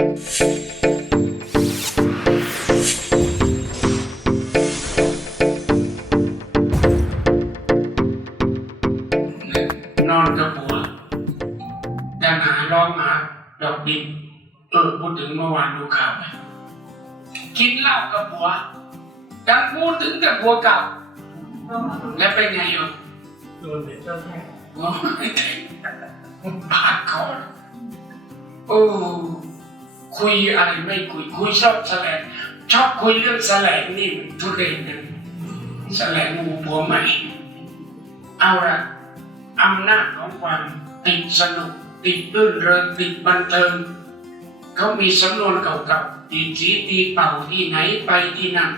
นอนกับผัวดังหาร้องหาดอกดินเออพูดถึงเมื่อวานดูข่าวไหมกินเหล้ากับผัวดังพูดถึงกับผัวเก่าแล้วเป็นไงอะโดนเด็กเจ้าแม่โอ้ยปาดคอโอ้ คุยอะไรไม่คุยคุยชอบแสลงชอบคุยเรื่องแสลงนี่มันทุเรศกันแสลงงูผัวใหม่เอาละอำนาจของความติดสนุกติดรื่นเริงติดบันเทิงเขามีสำนวนเก่าๆตีสีตีเป่าที่ไหนไปที่นั่น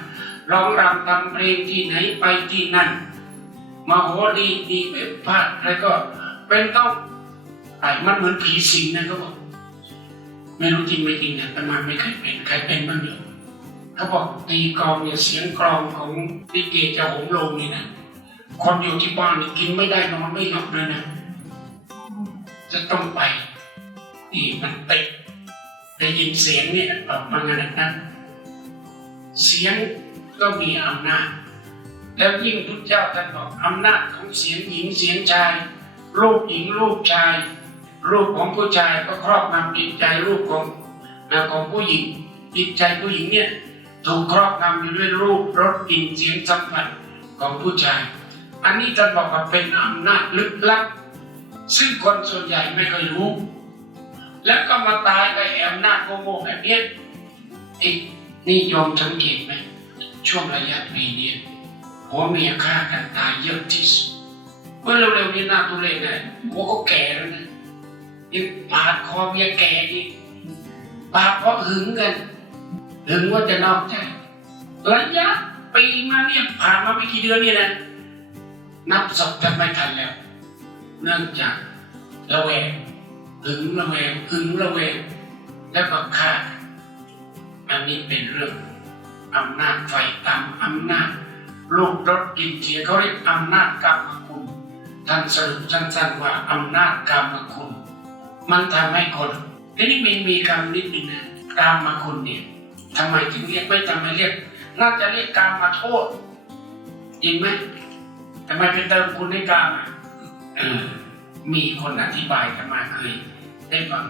ร้องรำทำเพลงที่ไหนไปที่นั่นมาโหดีดีไปพลาดแล้วก็เป็นต้องไอ้มันเหมือนผีสิงนะเขาบอก ไม่รู้จริงไม่จริงเนะแต่มาไม่เคยเป็นใครเป็นบ้างอยู่เขาบอกตีกลองเนี่ยเสียงกลองของลิเกจะโหมโรงนี่นะคนอยู่ที่บ้านนี่กินไม่ได้นอนไม่หลับเลยนะจะต้องไปนี่มันติดได้ยินเสียงเนี่ยออกมาขนาดนั้นเสียงก็มีอำนาจแล้วยิ่งพุทธเจ้าท่านบอกอำนาจของเสียงหญิงเสียงชาย รูปหญิงรูปชาย รูปของผู้ชายก็ครอบงำจิตใจรูปของเอ่ของผู้หญิงจิตใจผู้หญิงเนี่ยถูกครอบงำอยู่ด้วยรูปรสกลิ่นเสียงสัมผัสของผู้ชาย อันนี้ท่านบอกว่าเป็นอำนาจลึกลับ ซึ่งคนส่วนใหญ่ไม่เคยรู้ แล้วก็มาตายกับไอ้อำนาจโง่ๆแบบนี้ยอีกนี่ยอมสังเกตไหมช่วงระยะปีเนี้ผัวเมียฆ่ากันตายเยอะที่สุดเมื่อเร็วๆนี้หน้าตุเรศเนี่ยผัวก็แก่แล้วนะ ยังปาดคอเมียแก่อีกปาดเพราะหึงกันหึงว่าจะนอกใจระยะปีมาเนี่ยผ่านมาไม่กี่เดือนนี่ยนะนับศพกันไม่ทันแล้ว เนื่องจากระแวงหึงระแวงหึงระแวงแล้วก็ฆ่ากันอันนี้เป็นเรื่องอำนาจไฟต่ำอำนาจลูกรถกินเสียเขาเรียกอำนาจกรรมคุณท่านสรุปสั้นๆว่าอำนาจกรรมคุณ มันทำให้คนทีนี้มีมีคำนิดนึงนะกรรมคุณเนี่ยทำไมถึงเรียกไม่ทำไมเรียกน่าจะเรียกกรรมมาโทษจริงไหมทำไมเป็นเติมคุณให้กรรมอะเออมีคนอธิบายกันมาเคยได้ฟัง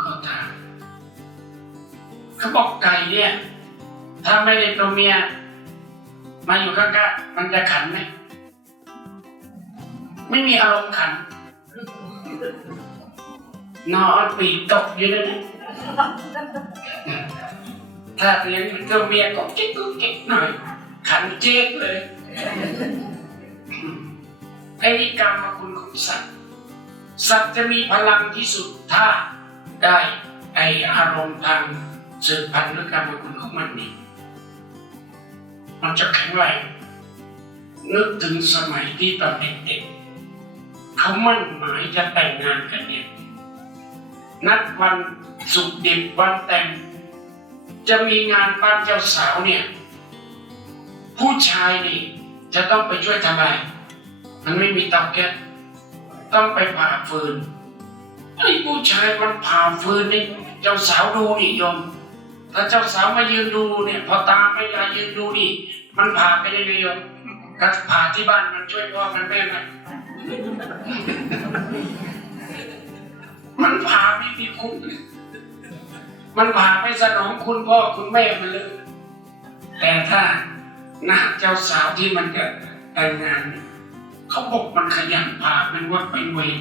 เข้าทางเขาบอกไก่เนี่ย ถ้าไม่ได้ตัวเมีย มาอยู่ข้างๆมันจะขันไหมไม่มีอารมณ์ขัน นอนปีกตกอยู่นั่นนะถ้าเลี้ยงตัวเมียก็เก๊กกุ๊กเก๊กหน่อย ขันเจ๊กเลยไอ้กรรมคุณของสัตว์ สัตว์จะมีพลังที่สุดถ้าได้ไออารมณ์ทางสืบพันธุ์หรือกรรมคุณของมันนี่มันจะแข็งแรงนึกถึงสมัยที่ตอนเด็กๆเขามั่นหมายจะแต่งงานกันเนี่ย นัดวันสุกดิบวันแต่ง จะมีงานบ้านเจ้าสาวเนี่ย ผู้ชายนี่จะต้องไปช่วยทำอะไร มันไม่มีเตาแก๊สต้องไปผ่าฟืนไอ้ผู้ชายมันผ่าฟืนนี่เจ้าสาวดูนี่โยม ถ้าเจ้าสาวมายืนดูเนี่ย พอตาไม่ยายืนดูนี่ มันผ่าไปยังไงโยมก็ผ่าที่บ้านมันช่วยพ่อมันแม่มัน มันผ่าไม่มีคุณมันผ่าไม่สนองคุณพ่อคุณแม่มันเลย แต่ถ้าหน้าเจ้าสาวที่มันจะแต่งงาน เขาบอกมันขยันผ่ามันว่าไปเวร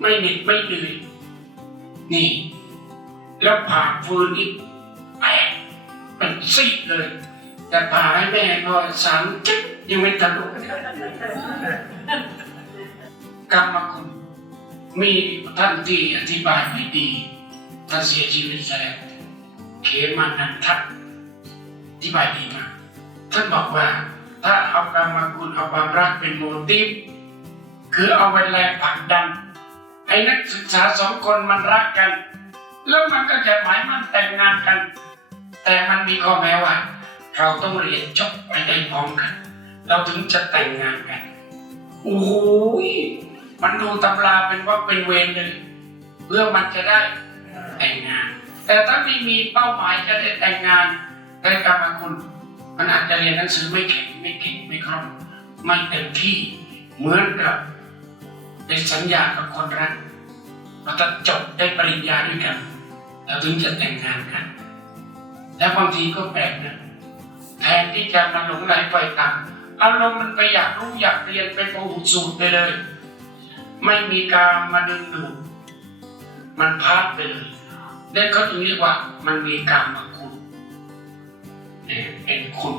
ไม่เหน็ดไม่เหนื่อยนี่ แล้วผ่าฟืนอีกแปะเป็นซีดเลย แต่ผ่าให้แม่ก็สามจิ๊บยังไม่ทะลุกรรมคุณ มีท่านที่อธิบายไม่ดีท่านเสียชีวิตแล้วเขมานันทัศอธิบายดีมากท่านบอกว่า ถ้าเอากรรมคุณเอาความรักเป็นโมทีฟคือเอาไว้แรงผลักดันไอ้นักศึกษาสองคนมันรักกัน แล้วมันก็จะหมายมั่นแต่งงานกัน แต่มันมีข้อแม้ว่า เราต้องเรียนจบไปได้พร้อมกัน เราถึงจะแต่งงานกันโอ้โหย มันดูตำราเป็นว่าเป็นเวรเลยเพื่อมันจะได้แต่งงาน แต่ถ้าไม่มีเป้าหมายจะได้แต่งงานได้กรรมคุณ มันอาจจะเรียนหนังสือไม่เก่งไม่เก่งไม่คล่องไม่เต็มที่เหมือนกับได้สัญญากับคนรักเราจะจบได้ปริญญาด้วยกันเราถึงจะแต่งงานกันแล้วบางทีก็แปลกนะแทนที่จะมาหลงไหลปล่อยตามอารมณ์มันไปอยากรู้อยากเรียนเป็นโอหุสูตรไปเลย ไม่มีการมาดึงดูดมันพลาดไปเลยนั่นเขาถึงเรียกว่ามันมีการมาคุณเป็นคุณ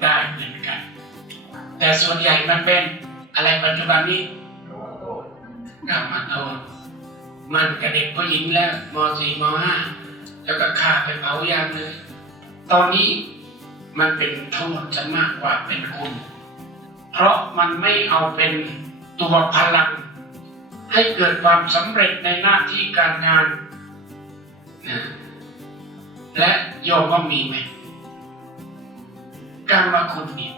ได้เหมือนกัน แต่ส่วนใหญ่มันเป็นอะไรปัจจุบันนี้กรรมโทษมันกับเด็กผู้หญิงแล้วม .4 ม .5 แล้วก็ฆ่าไปเผายางเลย ตอนนี้มันเป็นโทษจะมากกว่าเป็นคุณ เพราะมันไม่เอาเป็น ตัวพลัง ให้เกิดความสำเร็จในหน้าที่การงานนะและโยมว่ามีไหมการมาคุณเนี่ย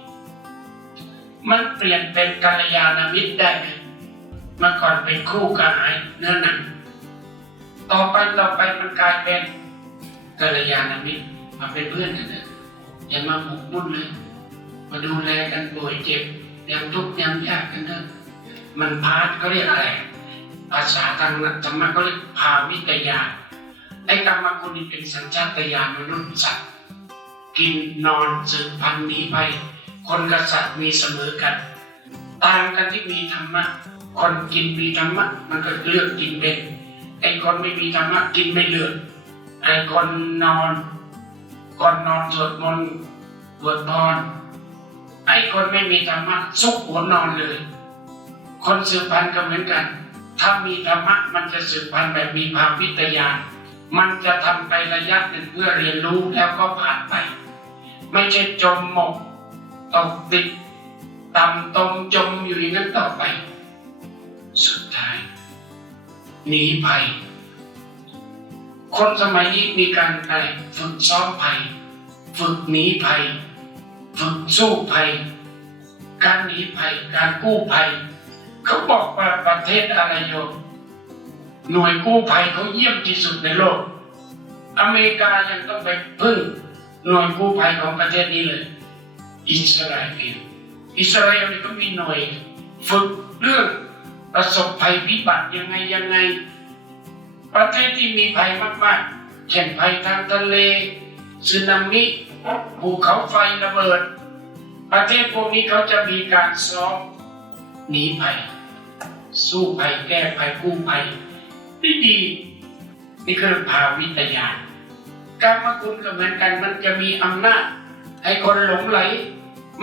มันเปลี่ยนเป็นกัลยาณมิตรได้ไหมเมื่อก่อนเป็นคู่กระหายเนื้อหนัง ต่อไปต่อไปมันกลายเป็นกัลยาณมิตรมาเป็นเพื่อนกันเถอะอย่ามาหมกมุ่นเลย มาดูแลกันป่วยเจ็บยามทุกข์ยามยากกันเถอะ มันพาร์ทเขาเรียกอะไร ภาษาทางธรรมะเขาเรียกภาวิตยาไอ้กรรมคุณนี่เป็นสัญชาตญาณมนุษย์สัตว์กินนอนสืบพันธุ์หนีไป คนกับสัตว์มีเสมอกัน ต่างกันที่มีธรรมะ คนกินมีธรรมะ มันก็เลือกกินเป็นไอ้คนไม่มีธรรมะกินไม่เลือกไอ้คนนอนก่อนนอนสวดมนต์บวชพรไอ้คนไม่มีธรรมะซุกหัวนอนเลย คนสืบพันธุ์ก็เหมือนกัน ถ้ามีธรรมะมันจะสืบพันธุ์แบบมีภาวิตยานมันจะทำไประยะหนึ่งเพื่อเรียนรู้แล้วก็ผ่านไป ไม่ใช่จมหมกตกติดต่ำตมจมอยู่อย่างนั้นต่อไป สุดท้ายหนีภัย คนสมัยนี้มีการอะไรฝึกซ้อมภัย ฝึกหนีภัย ฝึกสู้ภัย การหนีภัย การกู้ภัย เขาบอกว่าประเทศอะไรโยมหน่วยกู้ภัยเขาเยี่ยมที่สุดในโลก อเมริกายังต้องไปพึ่งหน่วยกู้ภัยของประเทศนี้เลย อิสราเอลอิสราเอลนี่ก็มีหน่วยฝึกเรื่องประสบภัยพิบัติยังไงยังไง ประเทศที่มีภัยมากๆเช่นภัยทางทะเลสึนามิภูเขาไฟระเบิด ประเทศพวกนี้เขาจะมีการซ้อมหนีภัย สู้ภัยแก้ภัยกู้ภัยได้ดีนี่คือภาวิทยาการมาคุณก็เหมือนกันมันจะมีอำนาจให้คนหลงไหล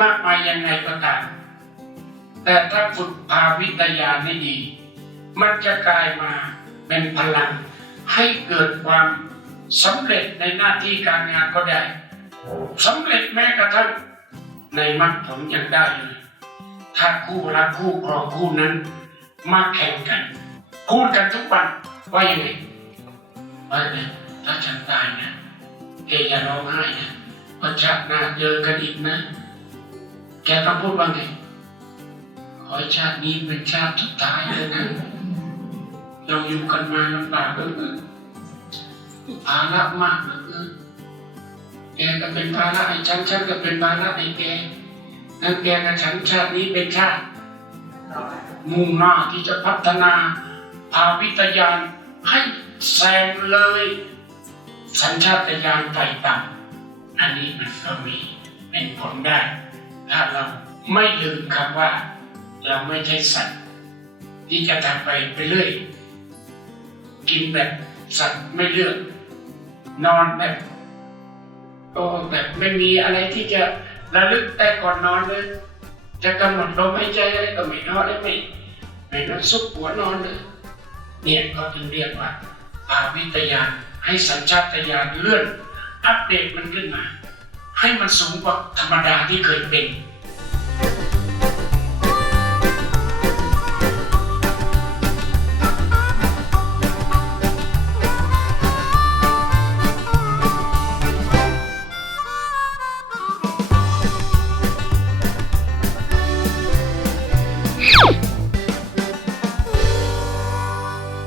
มากมายยังไงก็ตามแต่ถ้าฝึกภาวิทยาได้ดี มันจะกลายมาเป็นพลัง ให้เกิดความสำเร็จในหน้าที่การงานก็ได้สำเร็จแม้กระทั่งในมรรคผลยังได้เลยถ้าคู่รักคู่ครองคู่นั้น มาแข่งกันพูดกันทุกวันว่ายังไงว่าเนี่ยถ้าฉันตายนะแกอย่าร้องไห้นะเพราะชาติหน้าเจอกันอีกนะ แกต้องพูดว่าไงขอชาตินี้เป็นชาติสุดท้ายเลยนะ เราอยู่กันมาลำบากเหลือเกินภาระมากเหลือเกินแกก็เป็นภาระไอ้ฉันฉันก็เป็นภาระไอ้แกนั่นแกกับฉันชาตินี้เป็นชาติ มุ่งหน้าที่จะพัฒนาภาวิตยานให้แซงเลย สัญชาตญาณไต่ต่ำอันนี้มันก็มีเป็นผลได้ถ้าเราไม่ลืมคำว่า เราไม่ใช่สัตว์ ที่จะทำไปไปเรื่อยกินแบบสัตว์ไม่เลือก นอนแบบโอ้แบบไม่มีอะไรที่จะระลึกแต่ก่อนนอนเลย จะกำหนดลมหายใจอะไรก็ไม่นอนได้ไม่ไม่นอนซุกหัวนอนเลยเนี่ยเขาถึงเรียกว่าภาวิตยานให้สัญชาตญาณเลื่อน อัปเดตมันขึ้นมา ให้มันสูงกว่าธรรมดาที่เคยเป็น